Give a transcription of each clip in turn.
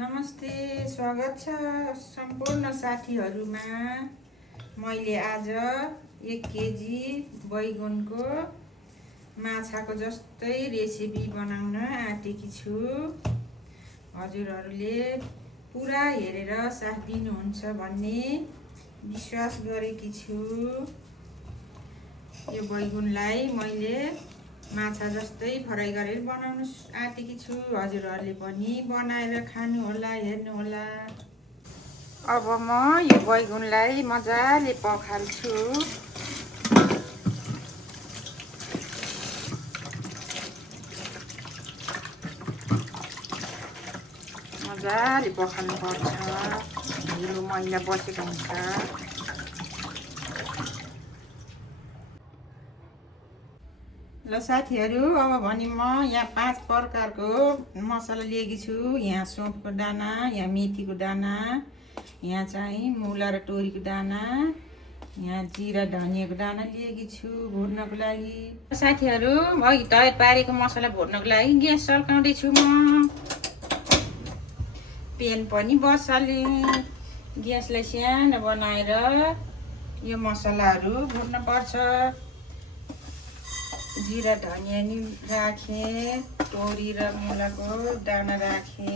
नमस्ते, स्वागत छ सम्पूर्ण साथीहरुमा। मैले आज 1 केजी बैगुनको माछाको जस्तै रेसिपी बनाउन आँटेकी छु। हजुरहरुले पुरा हेरेर साथ दिनुहुन्छ भन्ने विश्वास गरेकी छु। यो बैगुनलाई मैले माछा जस्तै फ्राई गरेर बनाउन आँटेकी छु। हजुरहरुले पनि बनाएर खानु होला, हेर्नु होला। अब म यो बैगुनलाई मजाले पखाल्छु। मजाले पखाल्नु पर्छ, हिलो मैला बसेको हुन्छ। ल साथीहरु, अब भने म यहाँ 5 प्रकारको मसला लिएकी छु। यहाँ सौंफको दाना, यहाँ मेथीको दाना, यहाँ चाहिँ मुला र तोरीको दाना, यहाँ जिरा धनियाको दाना लिएकी छु भुट्नको लागि। साथीहरु, अघि तयार पारेको मसला भुट्नको लागि ग्यास सल्काउँदै छु म। पेन पनि बसाले। ग्यासलाई सानो बनाएर यो मसलाहरु भुट्न पर्छ। जिरा धनिया नि राखे, तोरी र मुलाको दाना राखे,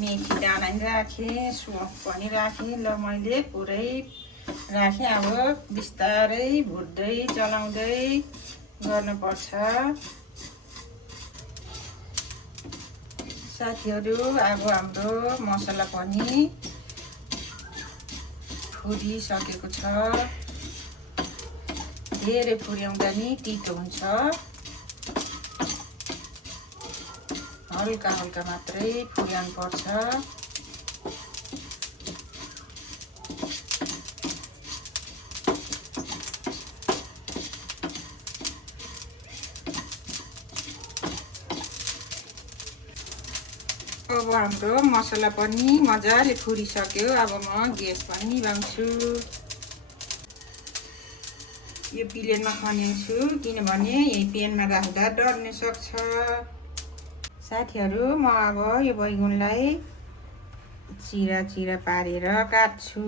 मेथी दाना नि राखे, सौंफ पनि राखे। ल मैले पुरै राखे। अब बिस्तारै भुट्दै चलाउँदै गर्नुपर्छ। साथीहरु, अब हाम्रो मसला पनि फुटिसकेको छ। धेरै फुर्याउँदा नि तितो हुन्छ। हल्का हल्का मात्रै फुर्याउनु पर्छ। अब हाम्रो मसला पनि मजाले फुरिसक्यो। अब म ग्यास पनि निभाउँछु। यो प्लेटमा खन्याउँछु, किनभने यही पेनमा राख्दा डढ्न सक्छ। साथीहरु, म अब यो बैगुनलाई चिरा चिरा पारेर काट्छु।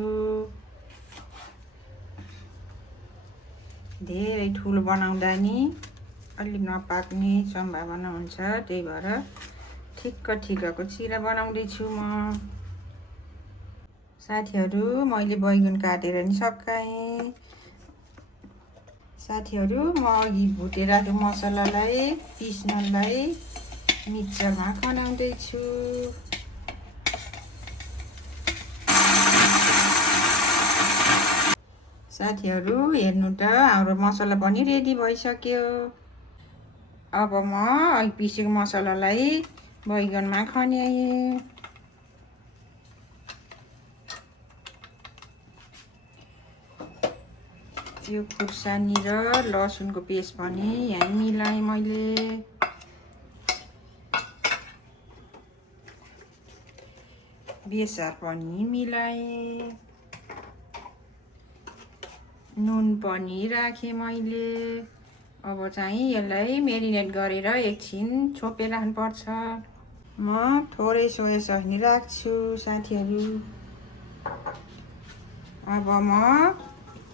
धेरै ठुलो बनाउँदा नि अलि नपाक्ने सम्भावना हुन्छ, त्यही भएर ठिक्क ठिक्कको चिरा बनाउँदैछु म। साथीहरु, मैले बैगुन काटेर नि सकाएँ। साथीहरु, म अघि भुटेर राखेको मसलालाई पिस्नलाई मिक्सरमा खनाउँदै छु। साथीहरु, हेर्नु त, हाम्रो मसला पनि रेडी भइसक्यो। अब म अघि पिसेको मसलालाई बैगनमा खन्याएँ। यो खुर्सानी र लसुनको पेस्ट पनि यहाँ मिलाएँ मैले। बेसार पनि मिलाएँ। नुन पनि राखेँ मैले। अब चाहिँ यसलाई मेरिनेट गरेर एकछिन छोपेर राख्नुपर्छ। म थोरै सोया सस नि राख्छु साथीहरु। अब म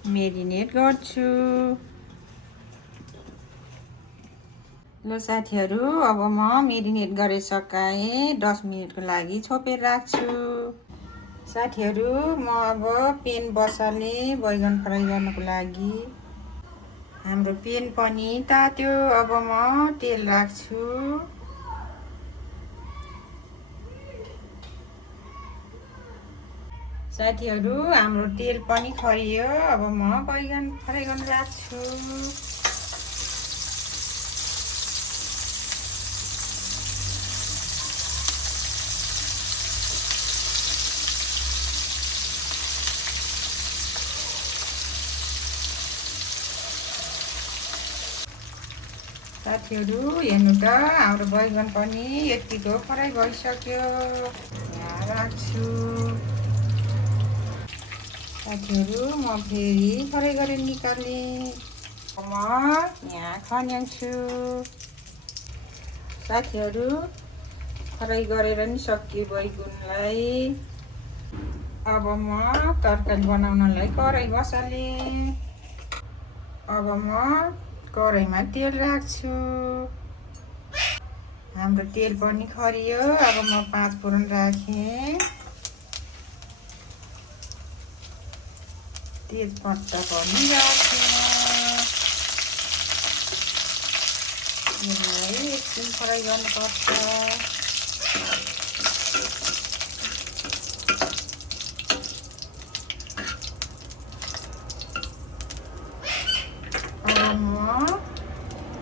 मेरिनेट गर्छु। ल साथीहरु, अब म मेरिनेट गरे सकाएँ। 10 मिनेटको लागि छोपेर राख्छु। साथीहरु, म अब पेन बसाले बैगन फ्राई गर्नको लागि। हाम्रो पेन पनि तात्यो। अब म तेल राख्छु। साथीहरु, हाम्रो तेल पनि खरियो। अब म बैगन फ्राई गर्न राख्छु। साथीहरु, हेर्नु त, हाम्रो बैगन पनि यतिको फ्राई भइसक्यो। यहाँ राख्छु। साथीहरु, म फेरि फ्राई गरेर निकालेँ। म यहाँ खन्याउँछु। साथीहरु, फ्राई गरेर नि सकियो बैगुनलाई। अब म तरकारी बनाउनलाई कराई बसालेँ। अब म कराईमा तेल राख्छु। हाम्रो तेल पनि खरियो। अब म 5 फोरन राखेँ। तेजपत्ता पनि राखेँ। यसलाई एकछिन फ्राई गर्नुपर्छ। अब म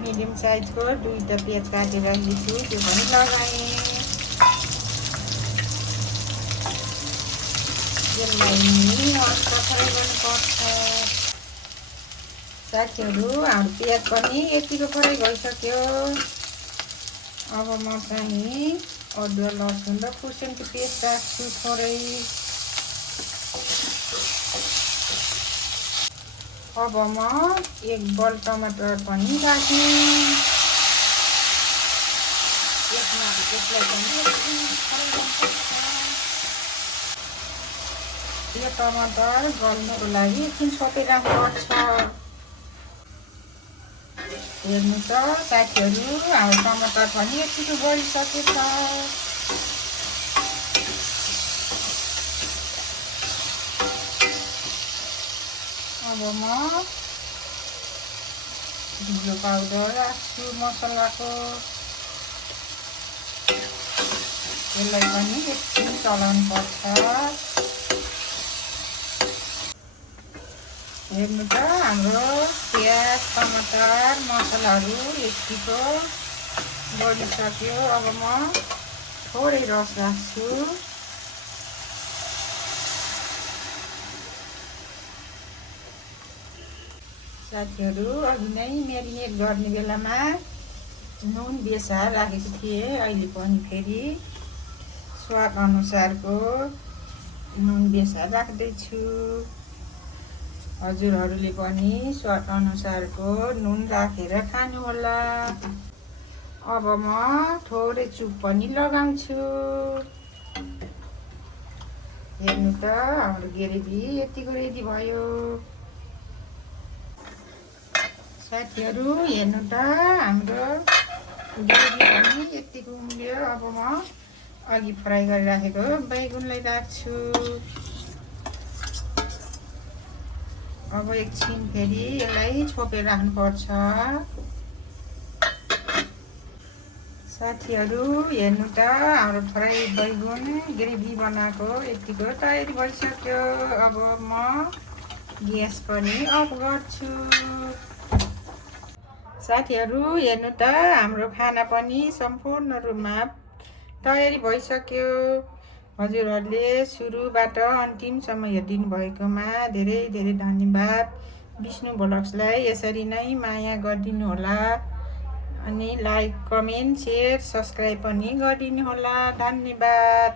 मिडियम साइजको 2टा प्याज काटेर राखेको छु, त्यो पनि लगाएँ। यसलाई नि हल्का फ्राई गर्नुपर्छ। साथीहरू, हाम्रो प्याज पनि यतिको फ्राई भइसक्यो। अब म चाहिँ अदुवा लसुन र खुर्सानीको पेस्ट राख्छु थोरै। अब म 1 बल टमाटर पनि राखेँ। यसलाई पनि फ्राई गर्नुपर्छ। यो टमाटर गल्नको लागि एकछिन छोपेर हेर्नु त साथीहरू, हाम्रो टमाटर पनि यतिको गलिसकेछ। अब म जिरो पाउडर राख्छु मसलाको। यसलाई पनि एकछिन चलाउनुपर्छ। हेर्नु त हाम्रो प्याज टमाटर मसलाहरू यतिको गलिसक्यो। अब म थोरै रस राख्छु। साथीहरू, अघि नै मेरिनेट गर्ने बेलामा नुन बेसार राखेको थिएँ। अहिले पनि फेरि स्वाद अनुसारको नुन बेसार राख्दैछु। हजुरहरूले पनि स्वाद अनुसारको नुन राखेर खानुहोला। अब म थोरै चुक पनि लगाउँछु। हेर्नु त हाम्रो ग्रेभी यतिको रेडी भयो। साथीहरू, हेर्नु त हाम्रो ग्रेभी पनि यतिको उम्ल्यो। अब म अघि फ्राई गरेर राखेको बैगुनलाई राख्छु। अब एकछिन फेरि यसलाई छोपेर राख्नुपर्छ। साथीहरू, हेर्नु त हाम्रो फ्राई बैगुन ग्रेभी बनाएको यतिको तयारी भइसक्यो। अब म ग्यास पनि अफ गर्छु। साथीहरू, हेर्नु त हाम्रो खाना पनि सम्पूर्ण रूपमा तयारी भइसक्यो। हजुरहरूले सुरुबाट अन्तिमसम्म हेरिदिनु भएकोमा धेरै धेरै धन्यवाद। विष्णु भ्लग्सलाई यसरी नै माया गरिदिनु होला। अनि लाइक कमेन्ट सेयर सब्सक्राइब पनि गरिदिनु होला। धन्यवाद।